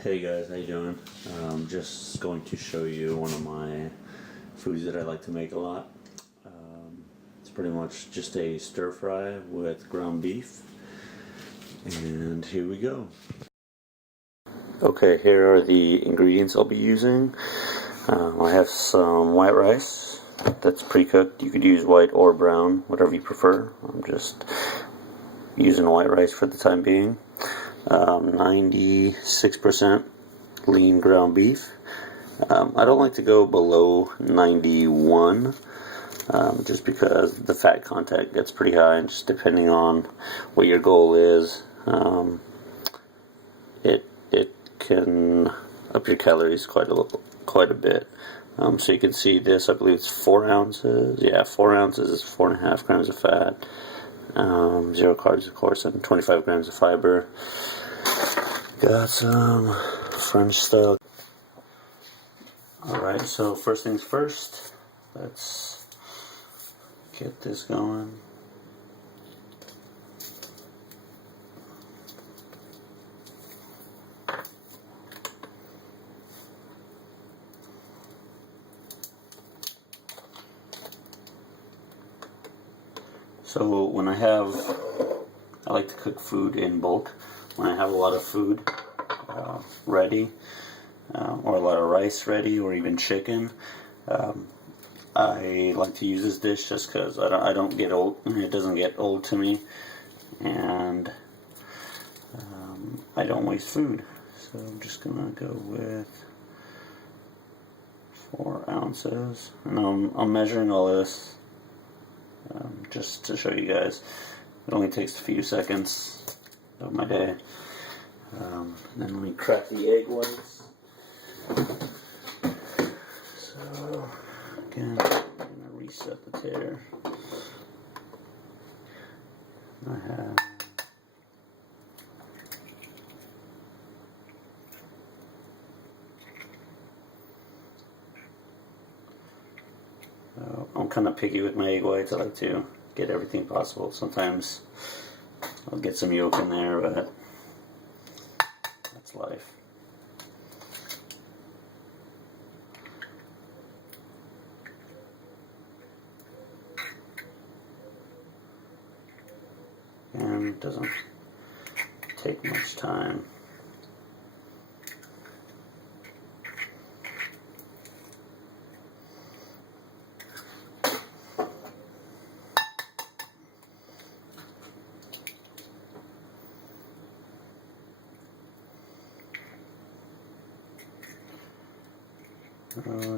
Hey guys, how you doing? Just going to show you one of my foods that I like to make a lot. It's pretty much just a stir fry with ground beef. And here we go. Okay, here are the ingredients I'll be using. I have some white rice that's pre-cooked. You could use white or brown, whatever you prefer. I'm just using white rice for the time being. 96% lean ground beef. I don't like to go below 91 just because the fat content gets pretty high, and just depending on what your goal is, it can up your calories quite a bit. So you can see this, I believe it's 4 ounces. Yeah, 4 ounces is 4.5 grams of fat. 0 carbs, of course, and 25 grams of fiber. Got some French style. Alright, so first things first, let's get this going. So when I like to cook food in bulk. When I have a lot of food ready, or a lot of rice ready, or even chicken, I like to use this dish just because I don't get old. It doesn't get old to me, and I don't waste food. So I'm just gonna go with 4 ounces, and I'm measuring all this just to show you guys. It only takes a few seconds of my day. And then let me crack the egg whites. So again, I'm gonna reset the tare. I have I'm kind of picky with my egg whites. I like to get everything possible. Sometimes I'll get some yolk in there, but that's life. And it doesn't take much time.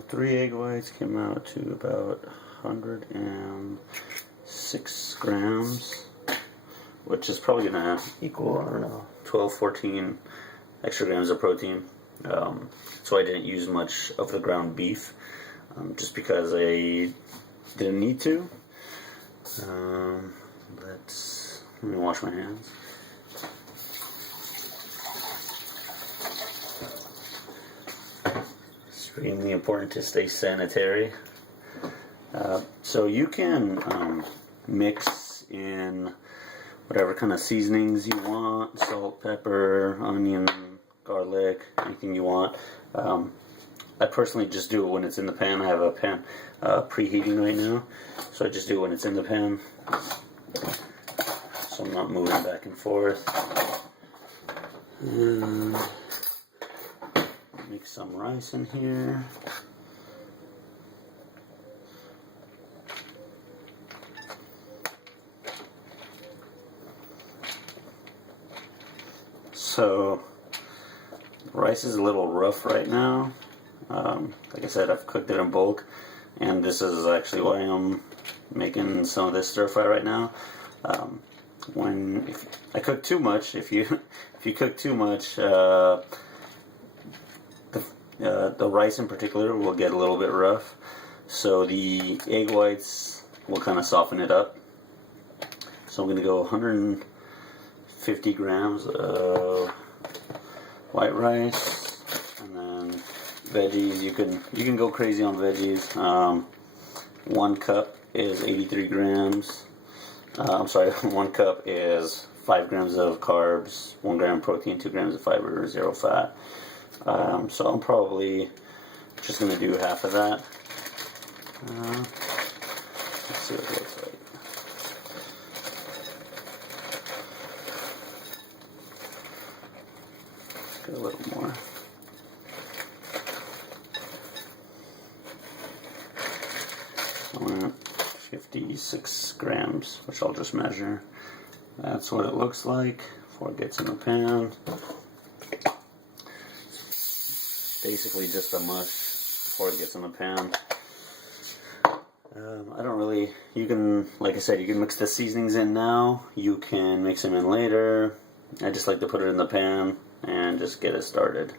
Three egg whites came out to about 106 grams, which is probably going to equal, I don't know, 12, 14 extra grams of protein. So I didn't use much of the ground beef, just because I didn't need to. Let me wash my hands. Extremely important to stay sanitary. So you can mix in whatever kind of seasonings you want: salt, pepper, onion, garlic, anything you want. I personally just do it when it's in the pan. I have a pan preheating right now, so I just do it when it's in the pan, so I'm not moving back and forth. Mix some rice in here. So rice is a little rough right now. Like I said, I've cooked it in bulk, and this is actually why I'm making some of this stir fry right now. If I cook too much, if you cook too much, the rice in particular will get a little bit rough. So the egg whites will kind of soften it up. So I'm going to go 150 grams of white rice, and then veggies. You can go crazy on veggies. 1 cup is 83 grams. I'm sorry, 1 cup is 5 grams of carbs, 1 gram of protein, 2 grams of fiber, 0 fat. So I'm probably just going to do half of that. Let's see what it looks like. Let's get a little more. I want 56 grams, which I'll just measure. That's what it looks like before it gets in the pan. Basically just a mush before it gets in the pan. I don't really, you can, like I said, you can mix the seasonings in now. You can mix them in later. I just like to put it in the pan and just get it started.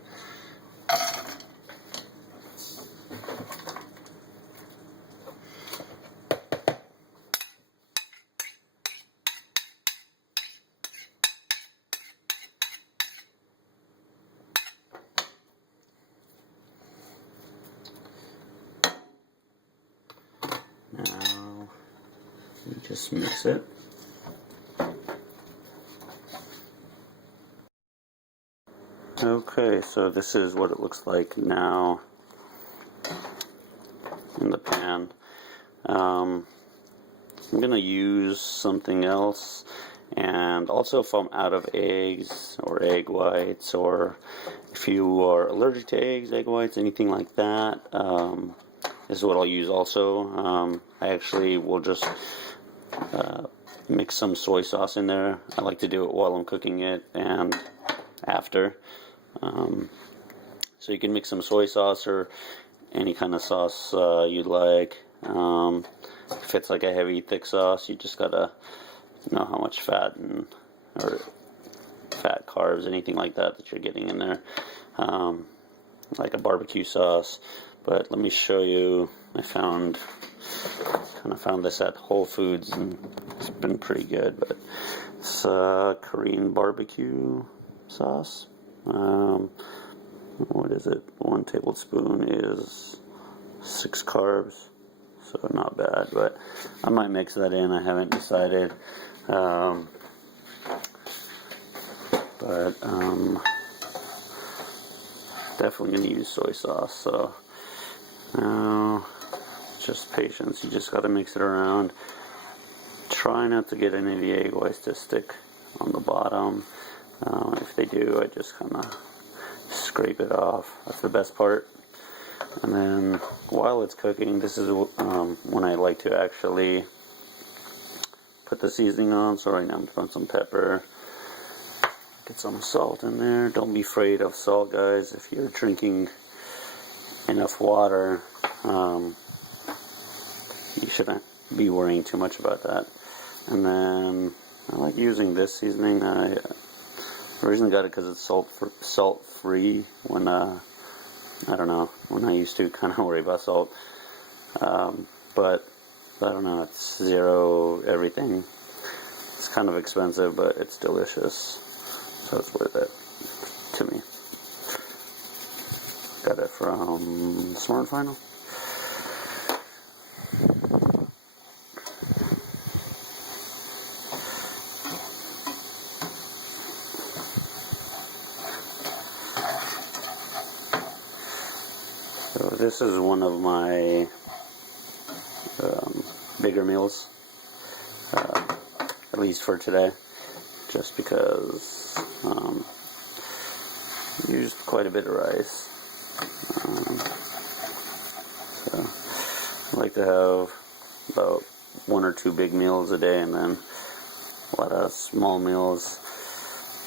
Now, you just mix it. Okay, so this is what it looks like now in the pan. I'm going to use something else, and also if I'm out of eggs or egg whites, or if you are allergic to eggs, egg whites, anything like that, this is what I'll use also. I actually will just mix some soy sauce in there. I like to do it while I'm cooking it and after. So you can mix some soy sauce or any kind of sauce you'd like. If it's like a heavy, thick sauce, you just gotta know how much fat or fat, carbs, anything like that you're getting in there. Like a barbecue sauce. But let me show you. I kind of found this at Whole Foods, and it's been pretty good. But it's Korean barbecue sauce. What is it? 1 tablespoon is 6 carbs, so not bad. But I might mix that in. I haven't decided. Definitely gonna use soy sauce. So now, just patience. You just got to mix it around. Try not to get any of the egg whites to stick on the bottom. If they do, I just kind of scrape it off. That's the best part. And then while it's cooking, this is when I like to actually put the seasoning on. So right now I'm throwing some pepper. Get some salt in there. Don't be afraid of salt, guys. If you're drinking enough water, you shouldn't be worrying too much about that. And then I like using this seasoning. I originally got it because it's salt free. When I don't know, when I used to kind of worry about salt, but I don't know, it's zero everything. It's kind of expensive, but it's delicious, so it's worth it to me. Got it from Smart Final. So this is one of my bigger meals, at least for today, just because I used quite a bit of rice. So I like to have about 1 or 2 big meals a day, and then a lot of small meals.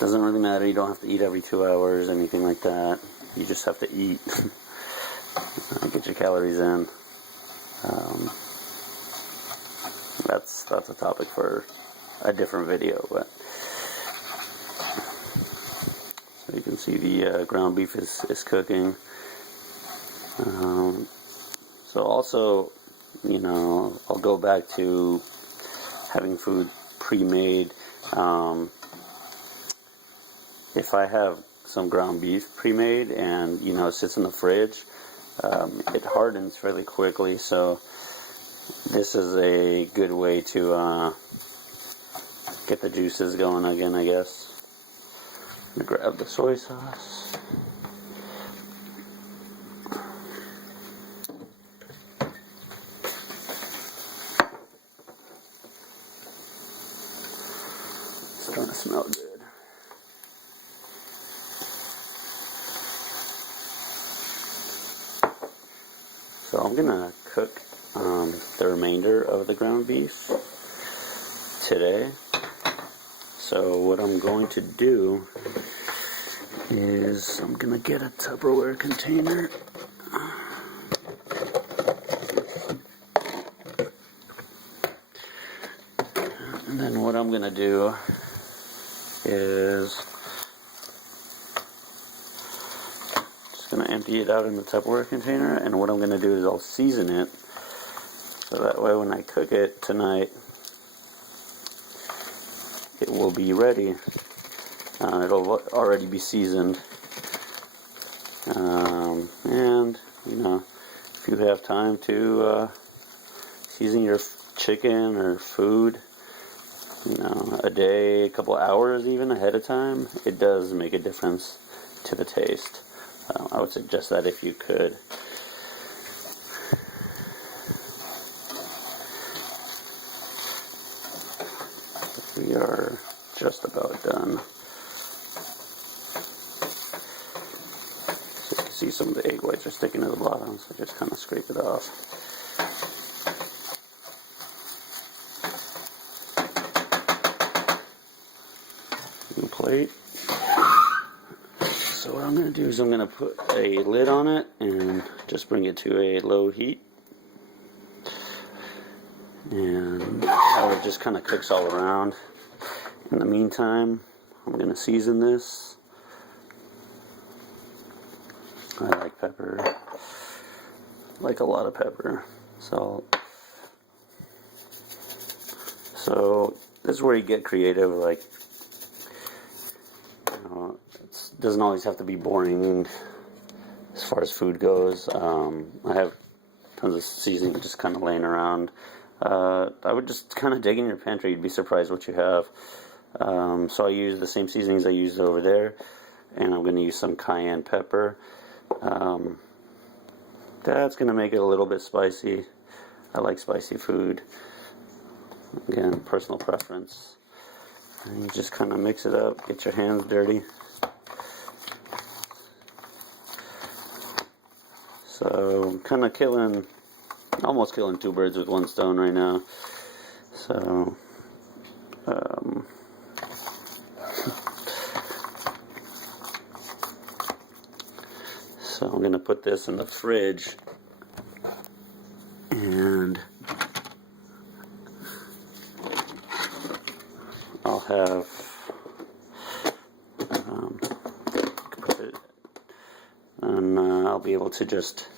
Doesn't really matter. You don't have to eat every 2 hours, anything like that. You just have to eat. Get your calories in. That's a topic for a different video, but so you can see the ground beef is cooking. So also, you know, I'll go back to having food pre-made. If I have some ground beef pre-made and, you know, it sits in the fridge, it hardens fairly quickly, so this is a good way to get the juices going again, I guess. I'm gonna grab the soy sauce. Starting to smell good. So I'm gonna cook the remainder of the ground beef today. So what I'm going to do is I'm gonna get a Tupperware container. And then what I'm gonna do is just gonna empty it out in the Tupperware container, and what I'm gonna do is I'll season it so that way when I cook it tonight it will be ready. It'll already be seasoned, and you know, if you have time to season your chicken or food, you know, a day, a couple hours even ahead of time, it does make a difference to the taste. I would suggest that if you could. We are just about done. So you can see some of the egg whites are sticking to the bottom, so just kind of scrape it off. New plate. So what I'm going to do is I'm going to put a lid on it and just bring it to a low heat. And how it just kind of cooks all around. In the meantime, I'm going to season this. I like pepper, like a lot of pepper, salt. So this is where you get creative. Like, you know, it doesn't always have to be boring as far as food goes. I have tons of seasoning just kind of laying around. I would just kind of dig in your pantry. You'd be surprised what you have. So I use the same seasonings I used over there, and I'm going to use some cayenne pepper. That's going to make it a little bit spicy. I like spicy food. Again, personal preference. And you just kind of mix it up, get your hands dirty. So I'm kind of almost killing two birds with one stone right now. So so I'm gonna put this in the fridge, and I'll have put it, and I'll be able to just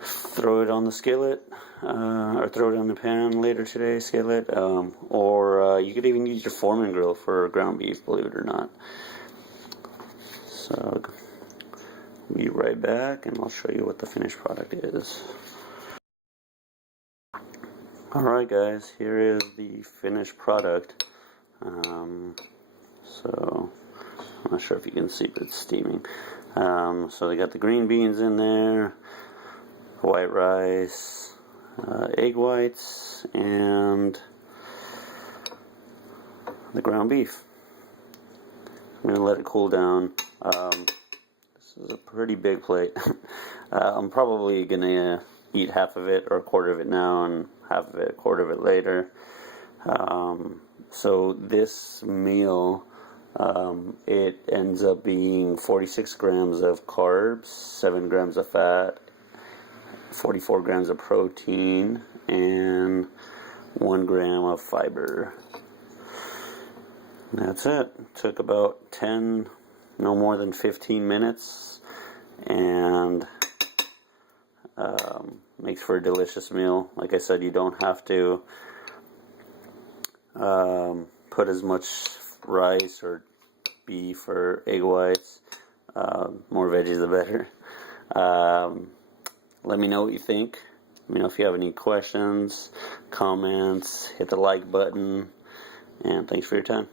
throw it on the skillet, or throw it on the pan later today, skillet, or you could even use your Foreman grill for ground beef, believe it or not. So I'll be right back, and I'll show you what the finished product is. Alright guys, here is the finished product. So I'm not sure if you can see, but it's steaming. So they got the green beans in there, white rice, egg whites, and the ground beef. I'm going to let it cool down. This is a pretty big plate. I'm probably going to eat half of it or a quarter of it now and half of it, a quarter of it later. So this meal, it ends up being 46 grams of carbs, 7 grams of fat, 44 grams of protein, and 1 gram of fiber. And that's it. Took about 10, no more than 15 minutes, and makes for a delicious meal. Like I said, you don't have to put as much rice or beef or egg whites. More veggies the better. Let me know what you think. Let me know if you have any questions, comments. Hit the like button, and thanks for your time.